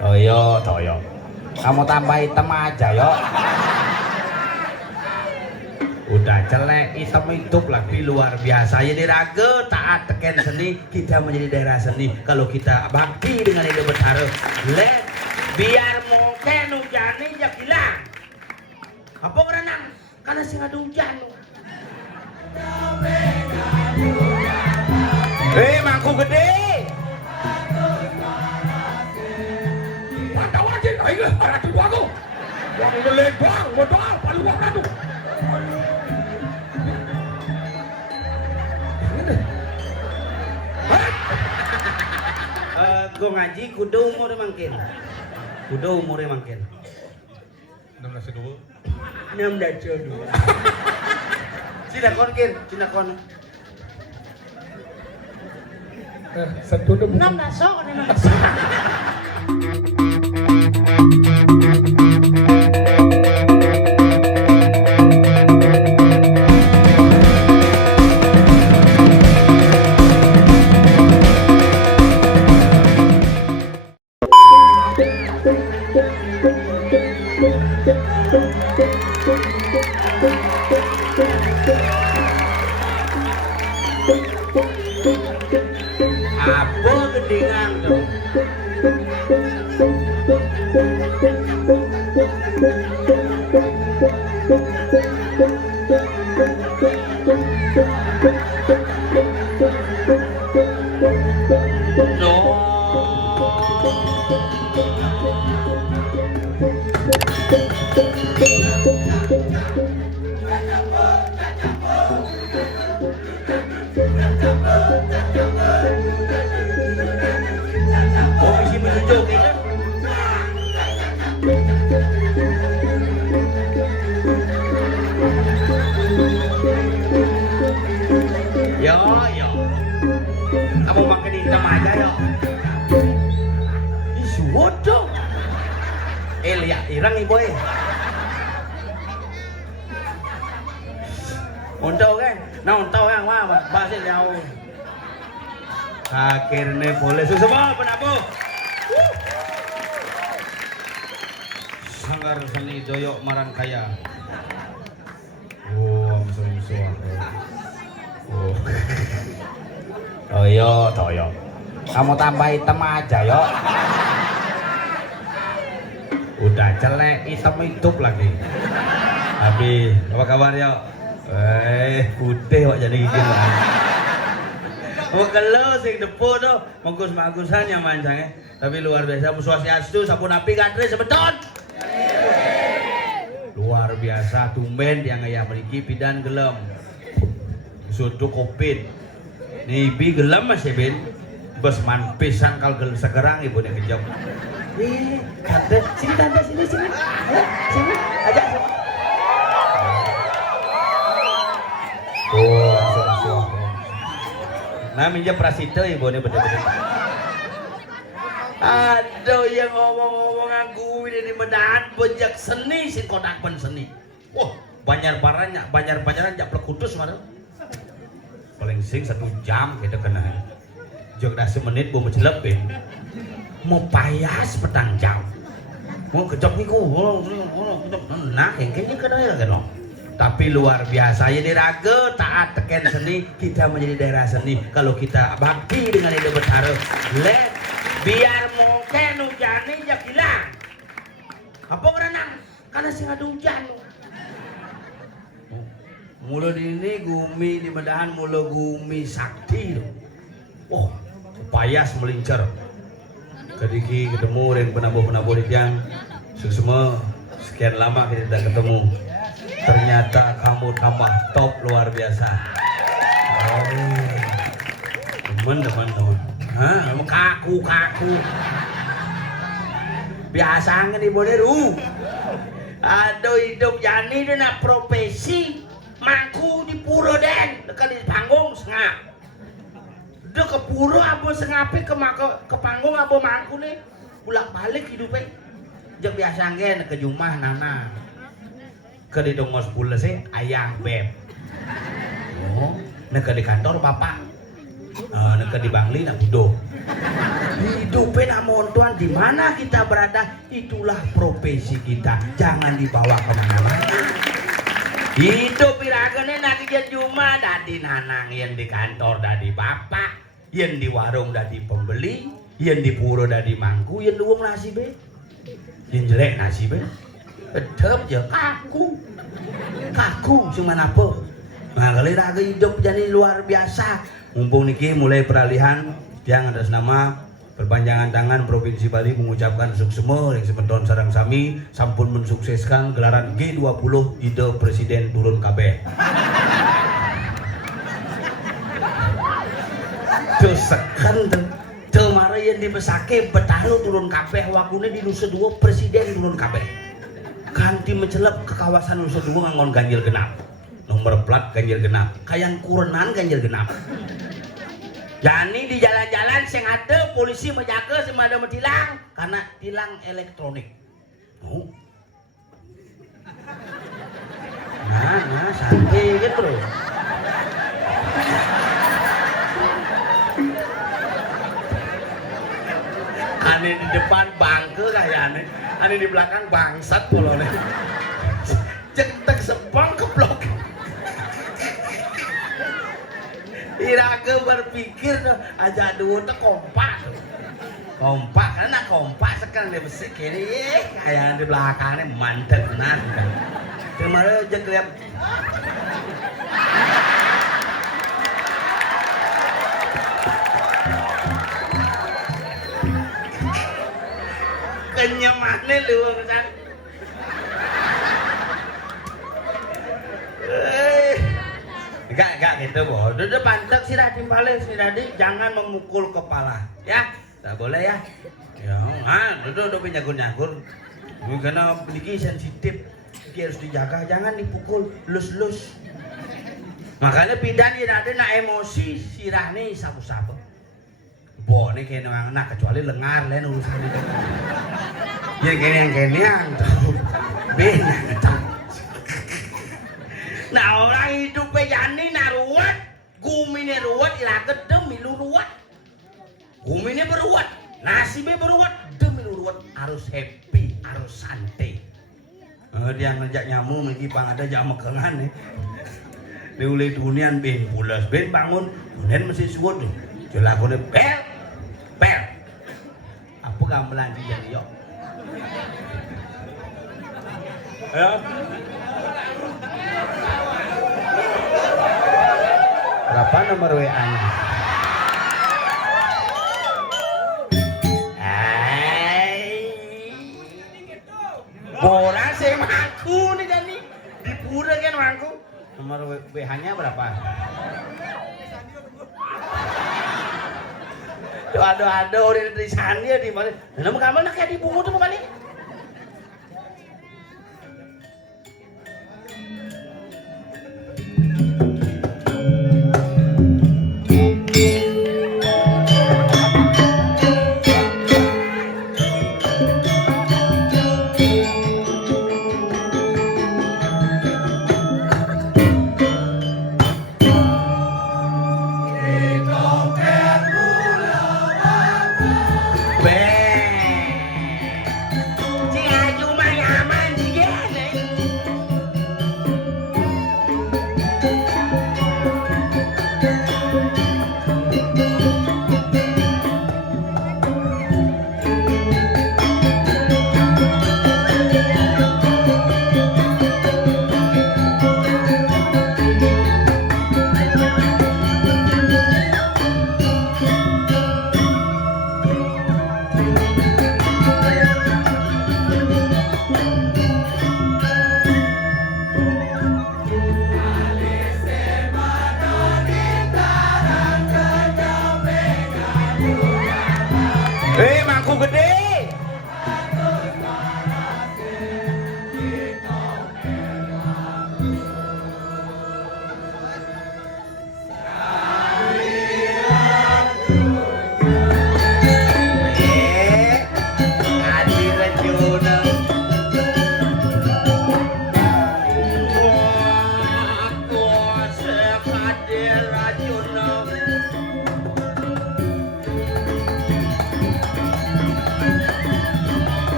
Oh iya, toyo. Kamu tambah hitam aja, yo. Udah jelek, hitam hidup lagi luar biasa. Jadi raga taat teken seni, kita menjadi daerah seni. Kalau kita bakti dengan ide bertaruh, let biar mungkin hujannya jak hilang. Apa berenang? Karena sih ada hujan. Mangku gede. Pantau aja, ayo, arah tuh aku. Wang lebar, modal, paling wang ratu. Gue ngaji kudu umur mangkin. Kudu umur mangkin. 16 2. Cina kon kin, cina kon. Satu udah bukan. 16 sok nih Mas. Apa gendingan tuh? Komisi menunjuk itu. Yo, yo. Kamu makan hitam aja yo. Isu bodoh. Lihat irang nih boy. Untuk kan, nah untuk yang wah bahasa jauh. Akhirnya boleh semua penabu. Sanggar seni doyok marang kaya. Oh, musuh-musuh. Oh. Toyo, toyo. Kamu tambah hitam aja, yo. Udah jelek, hitam hidup lagi. Habis, apa kabar, yo? Putih kok jadi gini. Oh kalau sing depo tuh mangkus-mangkusan yang mancangnya, tapi luar biasa Swastiastu sampun api kantri sebeton. Luar biasa tumben yang ayah mriki pidan gelem. Soto kopit. Nibi gelem Mas Ben. Bes man pisan kal gel segerang ibu nek kejam. Tante, sini tante sini. Ayo, sini. Ajak sini. Oh, so. Nah, minjem prasito ibu nih bener-bener. Aduh, yang ngomong-ngomong aku ini medan bejak seni sing kodak pen seni. Wah, banyak-banyaran jak plekutus mana? Paling sing 1 jam kita kena. Jok dah semenit bu mencelepin. Mau payas petang jam. Mau kejok niku, nah kayaknya kena ya kan? Tapi luar biasa ya raga taat teken seni, kita menjadi daerah seni. Kalau kita bakti dengan ide bertaruh, let biar mungkin hujannya jak hilang. Apa berenang? Karena sih ada hujan. Mulut ini gumi di medahan mulut gumi sakti. Oh, payas melincar. Kediki ketemu dan penabuh-penabuh di tiang. Semua sekian lama kita tidak ketemu. Ternyata kamu tambah top luar biasa. Teman-teman. Hah, kaku. Biasa nggak ibu deru. Aduh hidup jani dia nak profesi mangku di pura den dekat di panggung sengap. Dia ke pura apa sengapi ke panggung apa mangku nih bolak balik hidupnya. Jam biasa nggak ke rumah nana. Ke di dongos pula sih ayah beb. Oh, nak di kantor bapak. Nak di Bangli nak budo. Hidupin namun Tuhan, di mana kita berada, itulah profesi kita. Jangan dibawa kemana-mana. Hidup iragane nanti dia cuma dadi nanang yang di kantor dadi bapak, yang di warung dadi pembeli, yang di pura dadi mangku, yang luang nasibe, yang jelek nasibe, edep ya kaku cuma apa. Nah kali raga hidup jadi luar biasa. Mumpung niki mulai peralihan yang atas nama Perpanjangan Tangan Provinsi Bali mengucapkan suksema yang sepenton sarang sami sampun mensukseskan gelaran G20 ide Presiden turun kabeh. Tesekan temara yang dibesake betalu turun kabeh wakune di Nusa Dua Presiden turun kabeh. Kanti mencelep ke kawasan Nusa Dua ngangon ganjil genap. Nomor plat ganjil genap, kayang kurenan ganjil genap. Jadi di jalan-jalan sing ada polisi menjaga sing ada tilang karena tilang elektronik. Oh. Nah, santai gitu loh. Ane di depan bangke kayaknya, ane di belakang bangsat polone. Cetek sepong keblok. Iraga berpikir aja dua tuh kompak karena kompak sekarang dia besik kiri kayak di belakangnya mantep nah kemarin aja kelihatan kenyamanan lu kan Enggak gitu boh. Udah pantek si Radim balik si Radim jangan memukul kepala ya. Tak boleh ya. Ya, udah penyagur-nyagur. Karena niki sensitif. Niki harus dijaga, jangan dipukul lus-lus. Makanya pidan si Radim nak emosi sirah nih sapu-sapu. Boh nih kayak anak kecuali lengar lain urusan itu. Ya kene yang benar. Nah orang hidup yani naruat, gumine ruat iraget demi lu ruat. Gumine beruat, nasibnya beruat demi lu ruat. Harus happy, harus santai. Dia ngejak nyamu mesti pang ada jam mekengan nih. Diulih dunian ben pulas ben bangun, kemudian mesti suwut nih. Jelakone pel. Apa gamelan di jadi yo? Ya. Berapa nomor WA-nya? Bola saya mangku nih kan nih. Di pura kan mangku. Nomor WA-nya berapa? Aduh, udah dari sana di mana? Nama kamu nak kayak di bungu tuh kembali.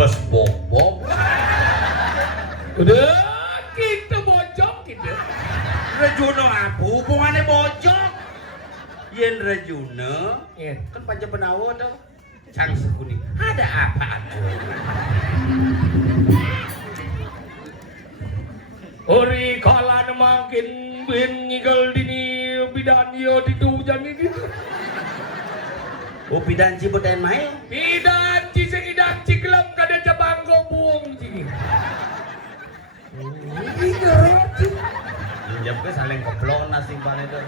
Bos bobok. Udah kita bojok kita. Rejuna apa hubungannya bojok? Yen Rejuna Iya. kan panjang penawa tuh. Cang sekuni. Ada apa aku? Ori kalan makin bin ngigal dini bidan yo ditujan ini. Oh pidan cibutan main? Bidan ciseng idan ciklem kada cabang buang cing. Ini ngerti. Injap ke saling keplon nasi pan itu.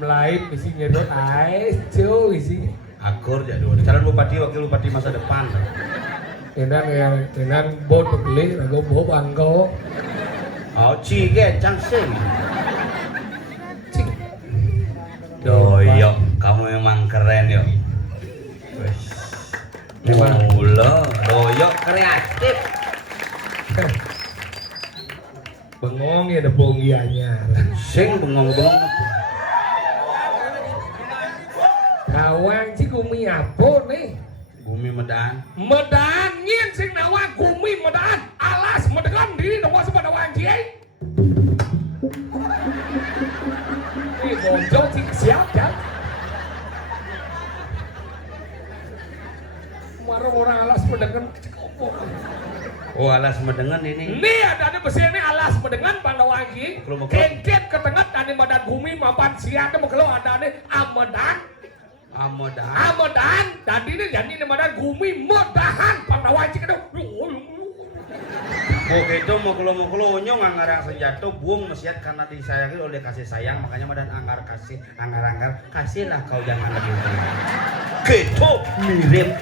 Melain isi nyedot ais cuy isi. Akur jadul. Calon bupati wakil bupati masa depan. Enan bot beli rago bo bangko. Oh cigen cang sing. Cing. Doyok, kamu memang keren yo. Wes. Memang. Mula, doyok kreatif. Bengong ya ada bonggianya. Sing bengong-bengong. Nawang ci gumi apa nih? Bumi Medan. Medan ngin sing nawang gumi Medan. Alas medegan diri nomor sebab nawang ci. Ini bonjol sing siap kan? Marah orang alas medegan kecekopok. Oh alas medengan ini. Ini ada besi ini alas medengan Pandawa lagi. Belum mau. Kengket ke tengah tani Medan bumi mapan siang ke kalau ada nih Amedan. Amodan. Amedan. Tadi ini jadi Medan bumi Medahan Pandawa lagi kedua. Oh itu mau kulo nyong anggar senjata buang mesiat karena disayangi oleh kasih sayang makanya Medan anggar kasihlah kau jangan lagi. Gitu mirip.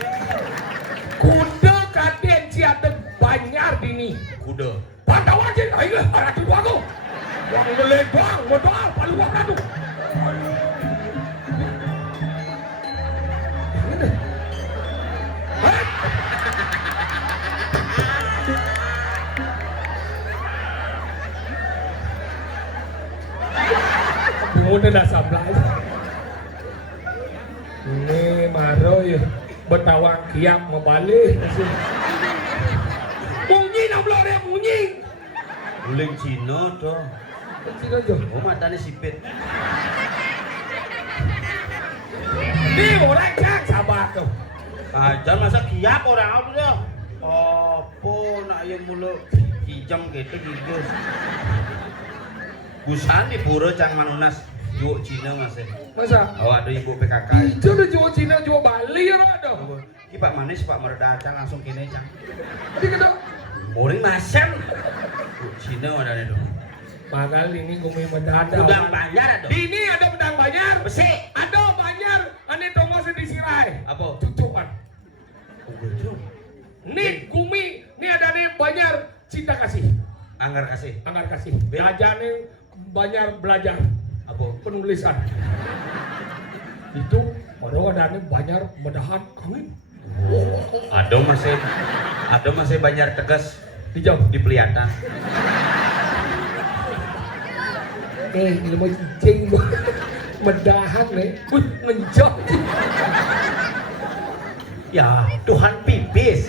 Kuda kaden ciata banyar dini. Kuda. Pandawa lagi. Ayo ratu aku. Wang melebang modal paluang ratu. Udah dah sablay. Ini maro ya betawang kiam membalik. Bunyi nablo dia bunyi. Uling Cina tuh. Cina jo. Oh matanya sipit. Ini orang cak sabar tuh. Kajan masa kiap orang apa tuh? Apa nak yang mulu hijam gitu gitu. Busan di pura cang manunas. Jual Cina masih. Masa? Oh ada ibu PKK. Itu udah jual Cina jual Bali ya ada. Ki Pak Manis Pak Merda Cang langsung kene Cang. Ini kita. Muring masem. Cina ada nih dong. Bakal ini gumi mendadak. Udang Banjar ada. Di ini ada udang Banjar. Besi. Ada Banjar. Ini Thomas disirai. Apa? Cucukan. Oh gitu. Nih gumi. Ini ada nih Banjar cinta kasih. Anggar kasih. Anggar kasih. Belajar nih Banjar belajar. Apa? Penulisan. Itu orang ada nih Banjar medahan angin. Ada masih Banjar tegas Dijauh. di Peliatan. Ini mau cing medahan nih. Ngenjok. Ya Tuhan pipis.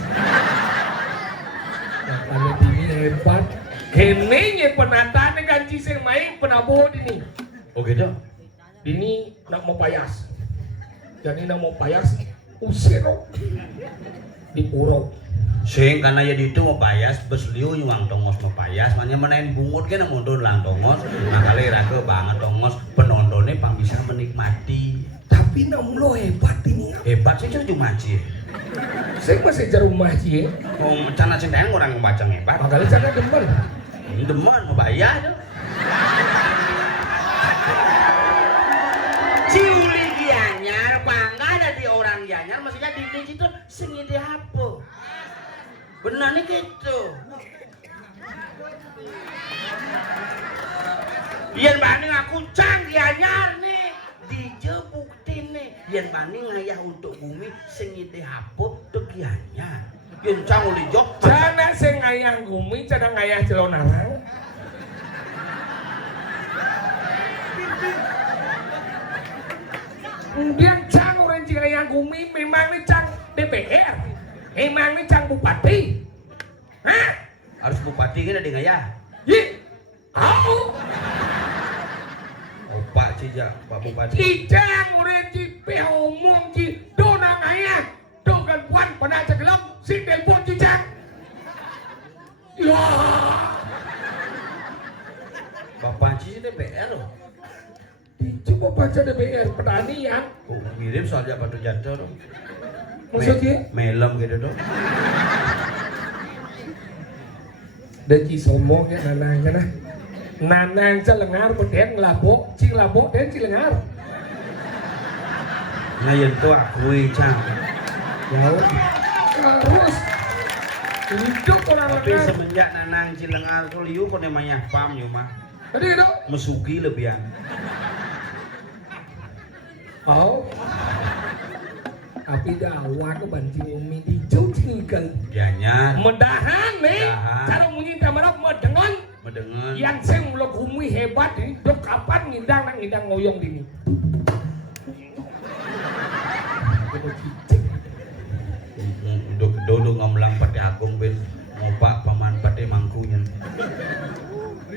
Nah, kalau ini hebat. Kene penata nih ganci sing main penabuh ini. Oh gitu. Dini nak mau payas. Jadi nak mau payas usiro di puro. Sing karena ya ditu mau payas besliu nyuang tongos mau payas makanya menain bungut kan mundur lang tongos makali raga banget tongos penontonnya pang bisa menikmati. Tapi namun lo hebat ini. Hebat sih cuma maji. Saya masih jarum maji. Oh, cana cintain orang membaca hebat. Makanya saya demen. Demen mau bayar tuh. Ciuli Gianyar bangga dari orang Gianyar maksudnya di situ sengide apa? Benar nih gitu. Yen banding aku cang Gianyar nih dijebuktin nih. Yen banding ngayah untuk bumi sengide apa tuh Gianyar. Yen cang uli jok. Cana sing ngayah bumi, cana ngayah celonarang. Kemudian cang orang Cingayang Gumi memang ini cang DPR, memang ini cang bupati. Hah? Harus bupati kan ada ngayah. Yi, au. Oh, Pak Cija, Pak Bupati. Cijang orang Cipe omong Ci dona ngayah, dogan puan pernah cegelom si telepon Cijang. Ya. Bapak Cija DPR loh. Coba baca DPR pertanian. Oh, mirip soalnya batu jatuh dong. Maksudnya? Melem gitu dong. Dan ci sombong ya nanang kan nah. Nanang celengar beden labok, cing labok dan cilengar. Ngayon to aku cang. Jauh. Harus. Hidup orang Tapi lengar. semenjak nanang cilengar tuh liu kok namanya pam yo mah. Tadi itu. Mesugi lebihan. Oh. Tapi dawan tuh banting umi di jauh Gianyar. Medahan nih. Medahan. Cara munyi tamarap medengon. Medengen. Yang sing mulo gumi hebat ini. Dok kapan ngindang nang ngindang ngoyong dini. Dodo ngomlang pati agung ben ngopak paman pati mangkunya.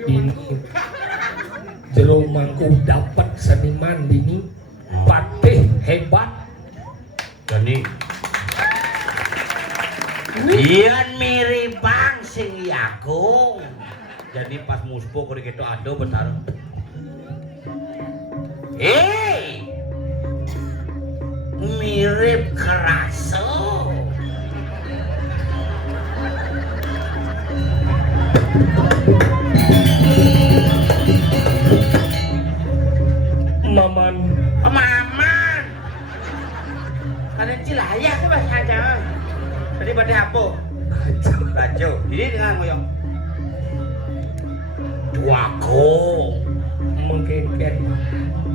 Ini jero mangku dapat seniman dini. Patih hebat. Jadi Ian mirip bang sing Agung. Jadi pas muspo kode gitu ada bertarung. Mirip keraso. Maman. Maman. Kalian cilaya tuh bahasa Jawa. Tadi pada apa? Rajo. Ini dengan ngoyong. Duako. Mengkengken.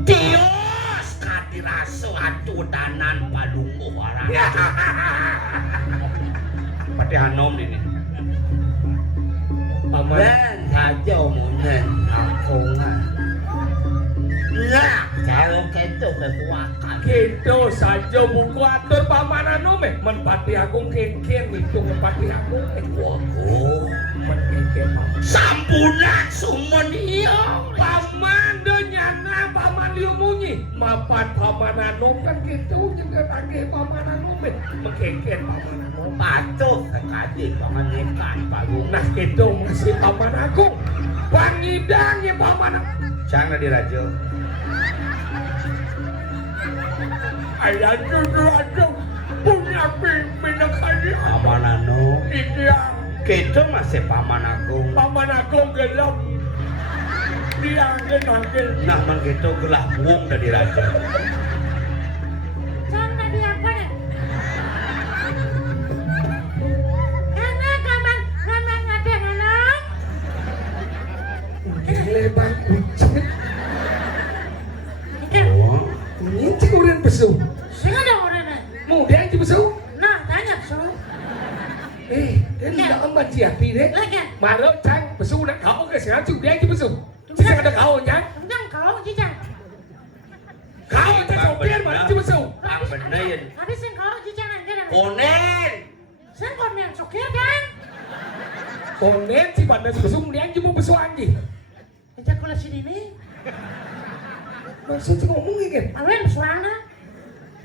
Tios katiraso atudanan palungguh warang. Pati hanom ini. Paman. Dan saja omongan aku nggak. Nah, kalau gitu kekuatan. Gitu saja buku atur pamanan ome. Menpati agung kengken itu menpati agung. Waku. Mengkengken paman. Sampunan sumun iya. Paman denyana paman liu munyi. Mapan pamanan ome kan gitu. Juga tagih pamanan ome. Mengkengken pamanan ome. Patuh sekali paman ikan palung. Nah gitu masih paman agung. Pangidangnya paman agung. Jangan di rajo. Ayah jujur aja punya pimpin kali. Paman anu. Iya. Kita masih paman agung. Paman agung gelap. Dia angin. Nah, man gitu gelah buung dari raja. Sana dia apa nih? Karena kaman ada halang. Gile bang kucing. Itu, Oh. Ini cikurin besu. sing ada orangnya. Mudah aja besu. Nah, tanya so. Ini udah empat siapi deh. Lagi, Marah cang besu udah kau ke sana cuy dia aja besu. Sisa ada kau nya. enggak kau cicang. Kau aja sopir mana aja besu. Ang bener. Tadi sing kau cicang aja. Konen. Sing konen sokir dan. Konen si pada besu kemudian cuma besu anjing. Ejakulasi ini. Maksudnya ngomong kan? Awen suara.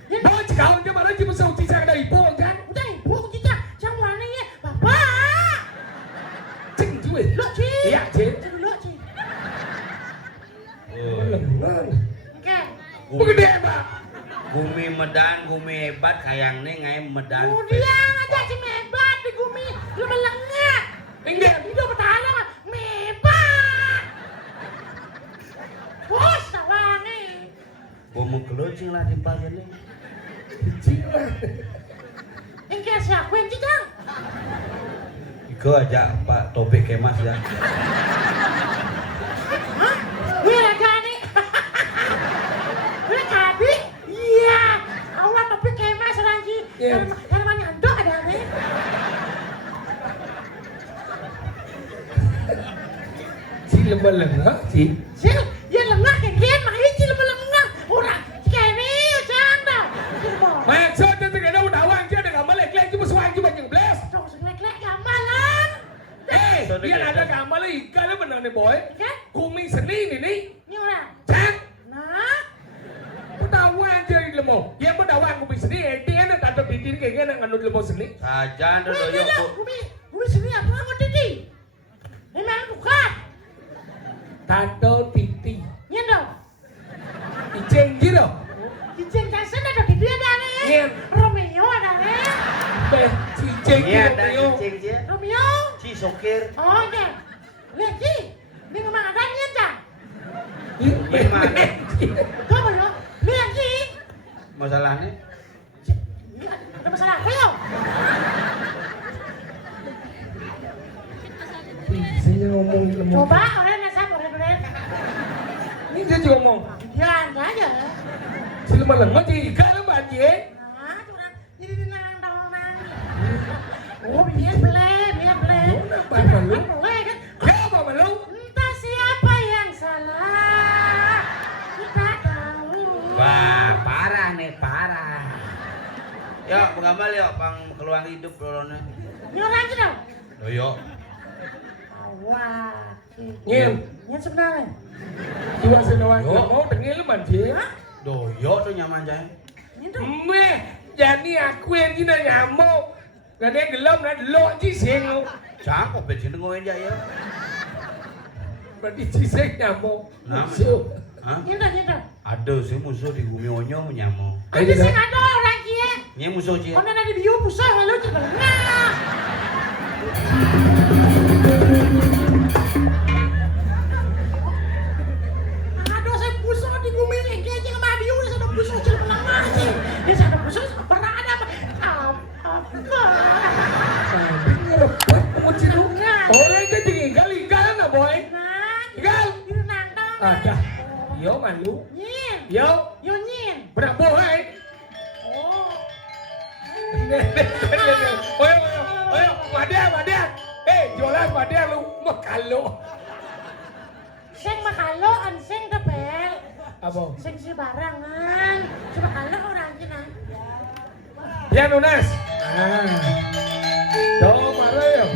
Yan. Boy, kau aja mana cuma sau cicak dari ibu kan? Udah ibu cicak. Jangan warnanya. Bapak. Cing cuy. Lo Ci. Iya, Cing. Lo Ci. Lengan. Oke. Begede, Pak. Gumi medan, gumi hebat kayangnya ngai medan. Kemudian aja si mebat di gumi. Lo melengah. Enggak. Hidup bertahan mebat. Bos, tawangi. Bomo kelocing lah di bagian ini. Cing lah. Engke siapa yang cicang? Iko aja Pak Topik Kemas ya. Hah? Wih raga nih. Wih kabi? Iya. Allah tapi kemas lagi. Iya. Yang mana andok ada nih? Cing lembah-lembah, Cing. Sini, ya lengah kan kan mah ini lengah. Orang kene jangan dah. Maksudnya tegak udah awang dia ada gambar lek cuma suang cuma yang belas. Cok selek-lek gambalan. Dia ada gambar ikan benar nih boy. Kan? Kumi seni nih. Nyora. Cang. Nah, Pedawang jadi lemau. Yang pedawang kumi seni, dia ada tanda bikin kayak gini nganut lemau seni. Saja ndo wih doyo dia ku. gumi sini apa ngerti di? Memang bukan. Tato titi. Nyendo. Iceng gitu. Cicing Jackson ada di dia ada nih. Iya. Romeo ada nih. Ciceng Iya ada gitu. cicing dia. Romeo. Ci sokir. Oh iya. Lihat Ci. Ini ngomong ada nih aja. Gimana? Kau belum? Lihat Ci. Masalahnya? Ada masalah apa yo? Saya ngomong lemau. Coba orang nasab orang. Ini dia juga ngomong. Ya anda aja. Si lemah-lemah jadi ikan lemah aja. Nah, curang. Jadi dinang dong nang. Oh biar beli. Kenapa malu? Boleh kan? Kenapa malu? Entah siapa yang salah. Kita tahu. Wah, parah nih, parah. Yuk, pengamal yuk, pang keluang hidup lorone. Ini orang aja dong. Doyo. Wah. Nyem. Yang sebenarnya. Dua senawang Yo. lemau dengan lemah dia. Hah? Doyo tuh nyaman jaya. Ini tuh. Meh, jadi aku yang gina nyamuk. Gak ada yang gelap, nah lo ciseng. Cakep ya sini ngoin jaya. Berarti ciseng nyamuk. Nama. Musuh. Hah? Ini. Ada sih musuh di bumi onyo nyamuk. Ada sih ada orang kia. Nya musuh cie. Kau ada di bio pusat lalu coba. Nah. Aduh saya pusat di bumi ini aja sama bio ini sudah pusat jadi menang aja. Dia sudah pusat pernah ada apa? Orang itu tinggal nah boy. Nah, Tinggal. ini nantang. Ada. Yo malu. Nyin. Yo. Yo nyin. Berapa boy? Oh. Oyo, Madia. Jualan Madia lu makan lu. Sing makalo ansing tebel. Apa? Sing si barangan. Si makalo orang kina. Ya Nunas. Tuh Mario.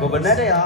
Gue bener deh ya.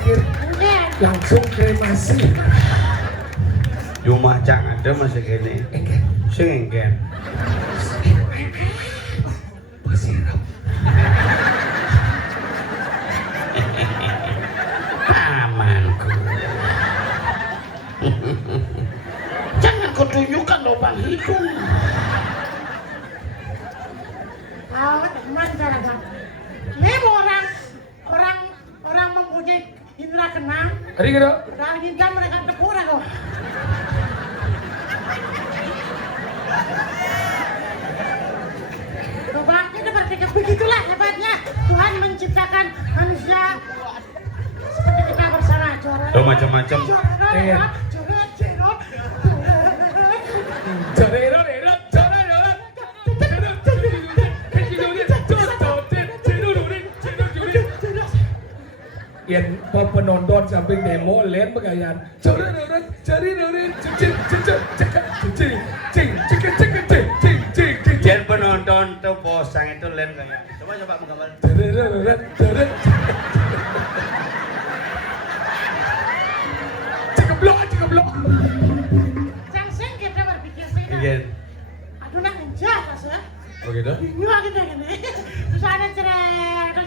Kir. Iya. Langsung kremasi. Rumah cang ada masih gini. Sing engken. Bersirap. Amanku. Jangan kau tunjukkan lubang hidung. Teman cara bang. Ini orang mempunyai indera keenam. Hari gitu. Kalau kita mereka tepura kok. Coba kita berpikir begitulah hebatnya Tuhan menciptakan manusia seperti kita bersama. Tuh macam-macam. Yang penonton samping demo lihat begayaan Jen penonton tuh posang itu len kayak. Coba menggambar. Cekeblok. Seng kita berpikir sih. Iya. Aduh nak menjat ya. Oh gitu? Iya gitu gini. Terus ada cerai. Terus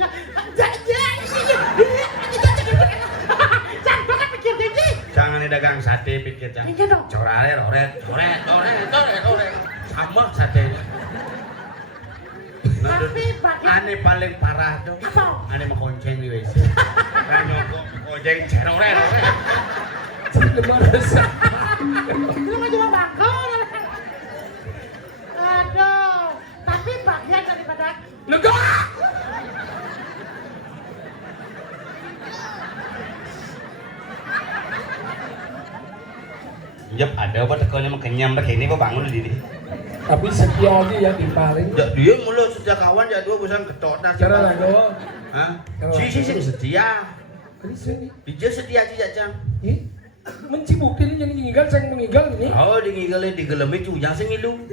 jangan banget pikir gini. Jangan nih dagang sate pikir jangan. Iya dong. Coret. Sama satenya. Tapi pakai Ane paling parah dong. apa? Ane mau konceng di WC. Kan nyokok konceng ceroret. Lu mah cuma bakal. Aduh, tapi bagian daripada Negara. Jep ada apa tekannya mah kenyam begini kok bangun diri. Tapi setia aja ya dipaling. Ya dia mulu sejak kawan ya dua busan ketok nasi. Cara lah doang. Hah? Si setia. Ini sini. Bija setia aja jang. Ih, mencibuktin yang nginggal sang menginggal ini. Oh digigale digelemi cujang sing ngilu.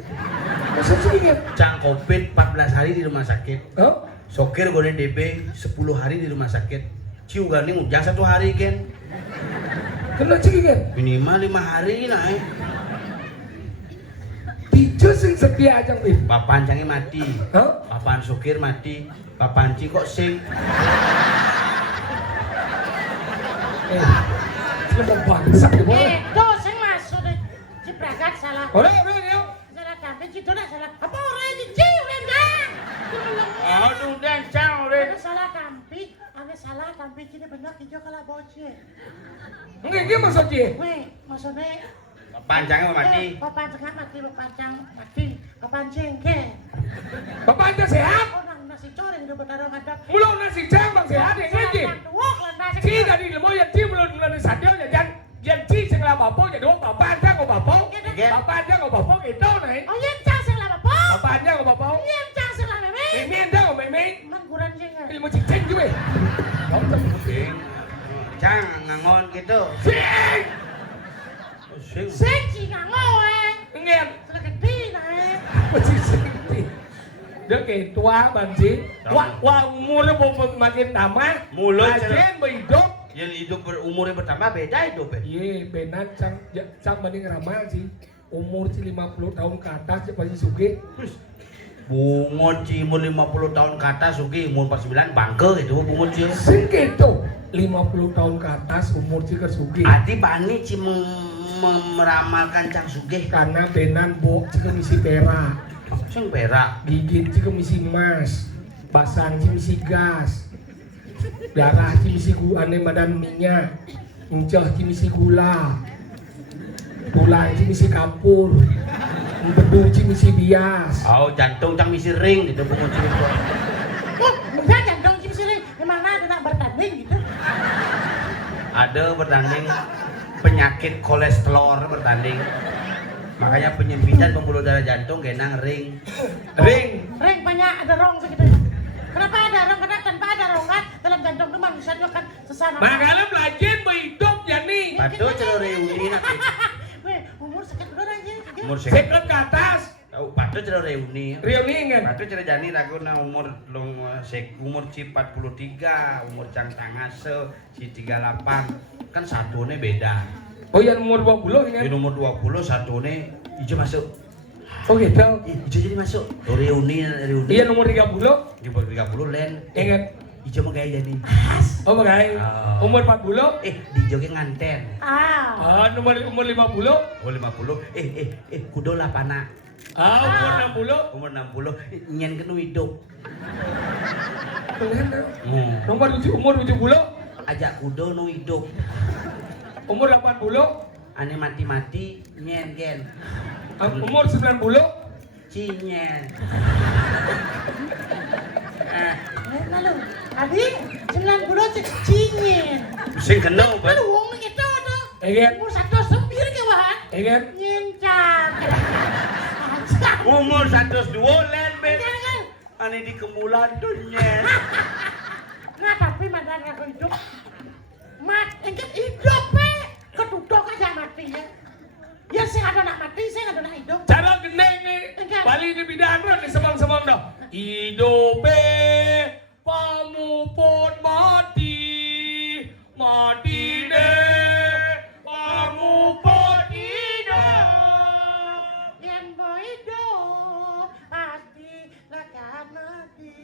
Masa sih nginggal? Cang Covid 14 hari di rumah sakit. Hah? Sokir gone DB 10 hari di rumah sakit. Ciu gani ujang 1 hari Ken. Kena cingin. Minimal 5 hari naik. Tiga sing setia aja nih. Papan cangi mati. Hah? Papan sokir mati. Papan ci kok sing. Cuma bangsa di bawah. itu sing masuk deh. Ciprakat salah. Oleh yuk. Salah tapi citu dah salah. Apa orang ini ciu kan? Aduh dan cang Ada salah kampi, ada salah kampi kini benar hijau kalau bocil. Enggak gimana maksudnya? Weh, maksudnya papan cangi mau mati. papan tengah mati, papan mati, papan cengke. Bapak anda sehat? Orang nasi coreng di betara ngadap. Mulau nasi cembang sehat ya ngaji. Wah, nasi. Ci tadi lemo yang ci mulut mulut sadel ya jan. Yang ci segala bapak ya dua bapak anda kau bapak. Bapak anda kau bapak itu nih. Oh, yang cang sing lama po. Bapak anda kau bapak. Yang cang sing lama me. Mimi anda kau mimi. Mangguran cengke. Ilmu cicing juga. Kau Sing. Cang ngangon gitu. Sing. Sing. Sing cinga ngoe. Ngem. Seleketi nae. Apa sih sing? Dia kayak tua banci. Wah umurnya makin tambah. Mulut makin berhidup. Yang hidup berumurnya bertambah beda hidup ya. Iya, benar cang mending ramal sih. Umur sih 50 tahun ke atas sih pasti suge. Bungot ci umur 50 tahun ke atas sugi umur 49 bangke itu bungot ci. Sing gitu. 50 tahun ke atas umur sih ke suge. Adi bani ci meramalkan cang sugih Karena benan bo sih ke misi perak. sing perak. Gigit sih ke misi emas. Basang sih misi gas. Darah sih misi ane badan minyak. Incah sih misi gula. Tulang sih misi kapur. Empedu sih misi bias. Oh jantung cang misi ring gitu bungot ci. Oh, enggak jantung cip sini. Emang ada nak bertanding gitu. Ada bertanding penyakit kolesterol bertanding. Makanya penyempitan pembuluh darah jantung genang ring. Ring. Ring banyak ada rong begitu. Kenapa ada rong? Karena tanpa ada rong kan dalam jantung itu manusia itu kan sesana. Makanya belajar berhidup ya nih. Patuh celur reuni nanti. Weh, umur sekian udah aja. Umur Sekret ke atas. tahu 40 Padha cara reuni. Reuni ingat. Padha cara jani raguna umur umur ci 43, umur cang tangase si 38. Kan satune beda. Oh yang umur 20 ingat. Di nomor 20 satune ijo masuk. Oh gitu. Ijo jadi masuk. Reuni. Iya nomor 30. Di umur 30 len. Ingat. Ijo mah gaya jadi. Oh bagai. Oh. Umur 40. Di joge nganten. Ah. Umur 50. Oh 50. Kudo lapana. Umur 60. Umur 60 nyen kenu hidup. Nomor umur 70. Ajak kudo nu hidup. Umur 80. Ane mati-mati nyen gen. Umur 90. Cinyen. Lalu, abi 90 cingin. Sing kena Lalu wong itu tuh. Ingat. Umur 109 ke wahan. Ingat. Nyencang. Umur 102 len ben. Jangan. Ane di kemulan tuh nyen. Nah tapi mandan aku hidup. Engket hidup ketutup aja mati ya. Ya sing ada nak mati, sing ada nak hidup. Cara gendeng nih. Enggak. Bali di bidang di semang-semang dah. Hidupe pamupun mati. Mati deh pamupun hidup. Yang mau hidup pasti akan mati.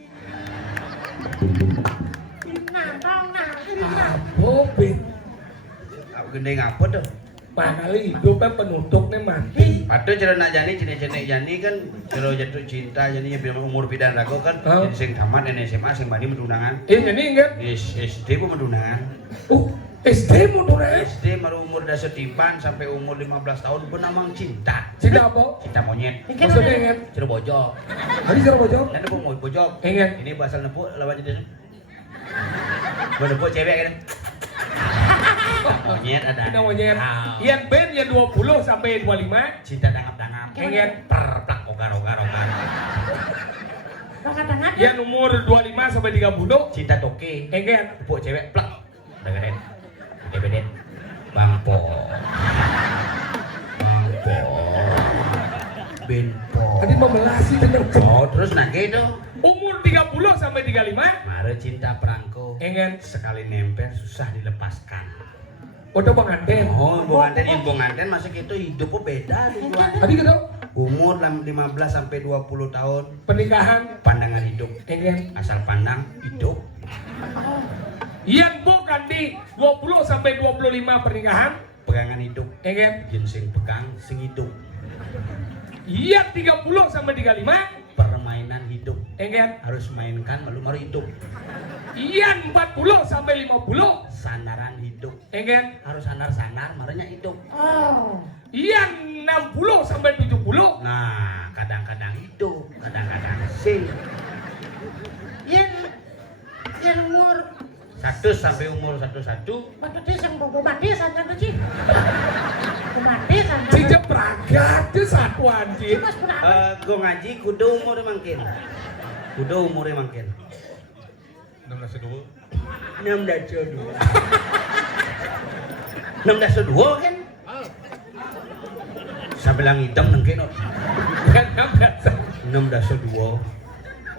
Nantang nah, Bobe. Aku gendeng apa tuh? Makali hidupnya penutupnya mati. Padha cara nak jani jenek-jenek jani kan cara jatuh cinta jadinya biar umur pidan rago kan jadi sing tamat SMA sing bani mendunangan. Jadi ingat. SD pun mendunangan. SD mau durang. SD baru umur dah setipan sampai umur 15 tahun pun namang cinta. Cinta apa? Cinta monyet. Maksudnya ingat. Cero bojok. Tadi cara bojok. Dan nepuk mau bojok. Ingat. Ini bahasa nepuk lawan jadi. Nepuk cewek kan. Monyet ada. Cinta monyet. Ah. Yang band yang 20 sampai 25. Cinta dangap-dangap. Ingat. Perplak ogar. Kadang-kadang Yang umur 25 sampai 30. Cinta toke. Ingat. Nepuk cewek plak. Dengerin. Beden. Bangpo. Benpo. Tadi memelasi bener. Oh, terus nake itu. Umur 30 sampai 35. Mare cinta perangko. Ingat. Sekali nempel susah dilepaskan. Udah pengantin. Oh, bung anten masuk itu hidupnya beda tujuan. Tadi gitu. Umur 15 sampai 20 tahun Pernikahan. pandangan hidup. Ingat. Asal pandang hidup. Yang bukan di 20 sampai 25 pernikahan. Pegangan hidup. Ingat. Jen sing pegang sing hidup. Yang 30 sampai 35. Permainan hidup. Ingat. Harus mainkan malu hidup. Yang 40 sampai 50. Sandaran hidup. Ingat. Harus sanar marahnya hidup. Oh. Yang 60 sampai 70. Nah, kadang-kadang hidup, kadang-kadang sing. Yang umur 1 sampai umur 11. waktu dia yang bobo mati saja tuh sih. Mati saja. Si jepragat itu satu anjing. Mas berapa? Gue ngaji kudu umurnya mangkin. Kudu umurnya mangkin. 16 6 16 kan? Sampai lang hitam nengke no. Kan 16. 6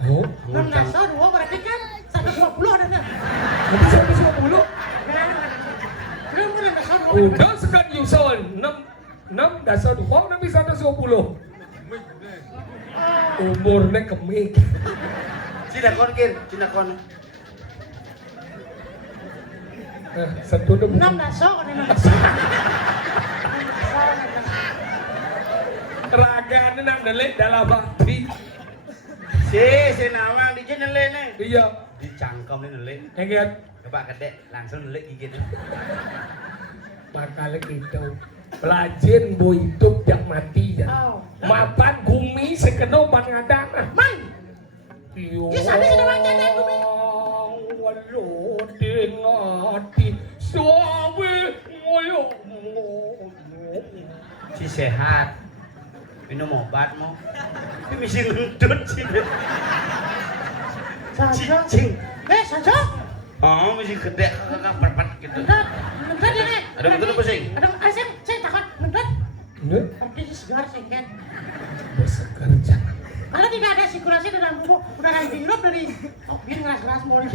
Oh, 16 dua berarti kan 120 ada dah. nanti sampai 20. Belum kan 16 dua. Udah sekat nyusul 6 dasar 2 nanti 120. Umurnya kemik. Cina kon kin, Cina kon. Satu udah 16 ada 16. ragane nang delik dalam hati. Si nawang di sini nih. Iya. Dicangkem nih nelik. Ingat. Coba kedek langsung nelik gigit. Makanya gitu. Pelajin bu hidup jak mati ya. Oh. Mapan gumi sekeno ban ngadang. Man. Yo. Ya, sabi sudah makan ya, gumi. Walau dengati suawe ngoyo. Si sehat. Minum obat mau. Ini misi ngentut sih. Cicing. Saja. Oh, misi gede kakak perpat gitu. Mendat ini. Ada mendat apa sih? Ada asing, saya takut mendat. Ini Pergi segar singkat. bersegar jangan. tidak ada sirkulasi dalam tubuh, udara yang dihirup dari gini ngeras-ngeras mulu.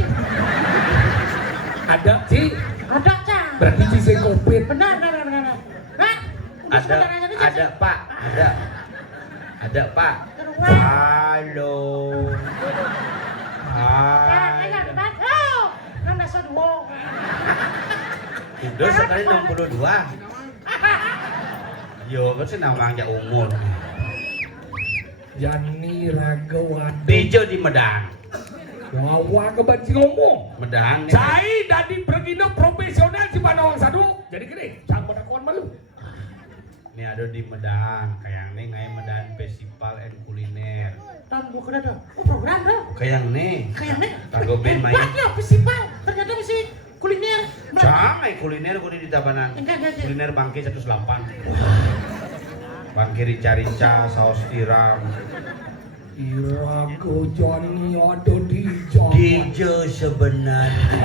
Ada sih. Ada cah. Berarti si covid. Benar. Nah, Ada Pak, ada Pak. Halo. Itu sekali 62. Yo, kan sih namanya umur. Jani Raga Waduh. Dijo di Medang. Wawa kebanci ngomong. Medang nih. Saya dari bergino profesional di Panawang Sadu. Jadi gini, sama kawan malu. Ini ada di Medang, kayak nih ngai Medan Festival and Kuliner. Tahun buku dah tuh, program dah. Kayak nih. Kanggo band main. Banyak festival, ternyata masih kuliner. Jangan kuliner gue di Tabanan. Kuliner bangke 108. Bangke rica-rica, saus tiram. Irago Johnny ada di Jawa. Dijo sebenarnya.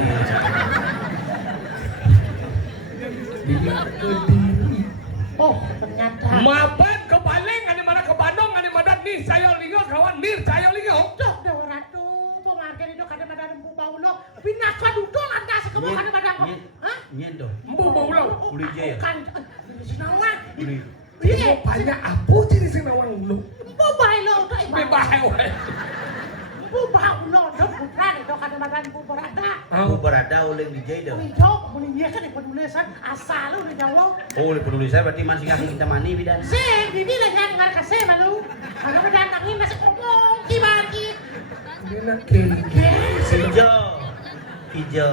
Dia Kediri. Oh, ternyata. Mabat ke Baleng, ada mana ke Bandung, ada mana nih saya lingo kawan nir saya lingo. Dok, dah ratu, tuh ngargen itu kada badan empu baulo, pindah ke duduk lantas ke bawah kada badan kok. Hah? Nyen dong. Empu baulo. Uli jaya. Kan, sinawan. Uli. Iya, banyak apa jadi sinawang lu? Empu bailo, tuh ibu. Bebahai wae. Empu baulo, dok putra itu kada badan empu berada. Aku berada oleh DJ dong. Wijok, boleh kan penulisan asal lu di Jawa. Oh, oleh penulis saya berarti masih kaki kita mani bidan. Sing, dini lah kan ngar kasih malu. Kalau mendatangin masih ngomong gimana? Ini nak keke. Hijau. Ya.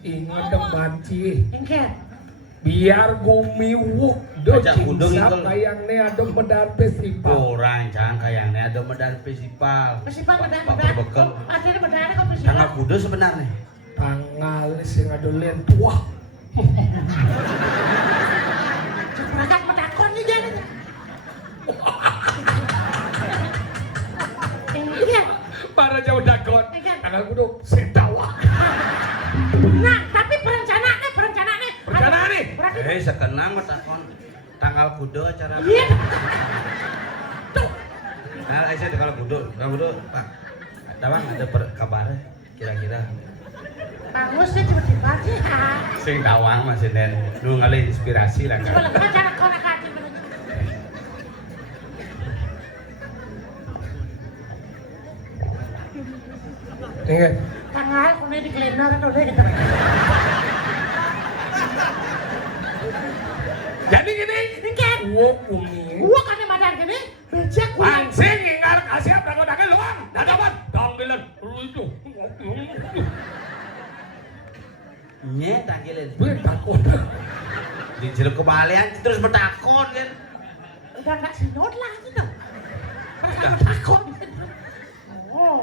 Ingat dong banci. Engket. Biar gumiwuk do Ajak udung cinsap itu. kayangnya ada medal festival. Orang jangan kayaknya ada Medan Festival. Festival medan. Bekel. Ada medan kok festival. Tanggal kudu sebenarnya. Tanggal sing ada len tua. Ceprakan medakon nih jangan. Engket. Para jauh dakon. Engket. Tanggal kudu setawa. Nah, tapi perencanaan. Rencana nih. Berarti Sekenang takon tanggal kudu acara. iya. Tuh. Nah, saya kalau kudu, Pak. Tawang ada kabar kira-kira. Bagus sih tiba-tiba sih. Sing tawang masih nen nu ngalih inspirasi lah Coba kan. lah cara kau nak hati Ingat. tanggal kau di kalender kan udah gitu. Jadi gini. Engket. Wok umi. Gua kan yang badan gini, becek gua. Pancing ingat kasih apa dagang luang. Dadapan. Tanggilan itu. Nye tanggilan. Gue takut. Di jeruk kebalian terus bertakon kan. Udah nggak sinot lah gitu. Udah takut. Oh.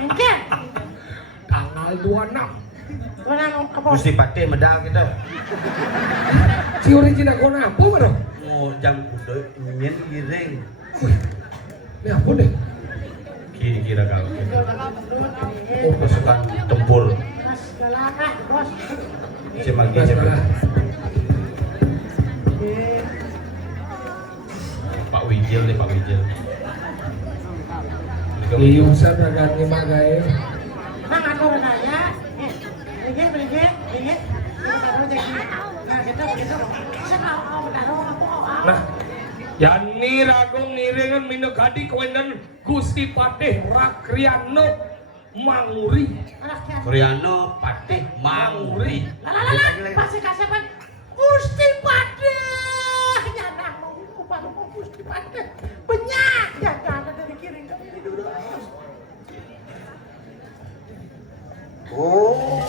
Engket. Tanggal 26. Mana apa? Gusti Pate medal kita. Si original kau apa bro? Mau jam kudu nyen giring. Ini apa deh? Kira-kira kalau. Oh, pasukan tempur. Mas galaka, bos. Cemagi cepat. Pak Wijil deh Pak Wijil. Liusan agaknya magai. Mang aku renaya. Bege. Taruh jadi. Nah, kita begitu. Saya mau taruh aku. Nah, Yani ragung niringan minugadi kawenan Gusti Patih Rakriano Manguri. Kriano Patih Manguri. Lalalala, pasti kasapan Gusti Patih. Nyanang mau Gusti Patih. Banyak jangan dari kiri ke kiri dulu. Oh.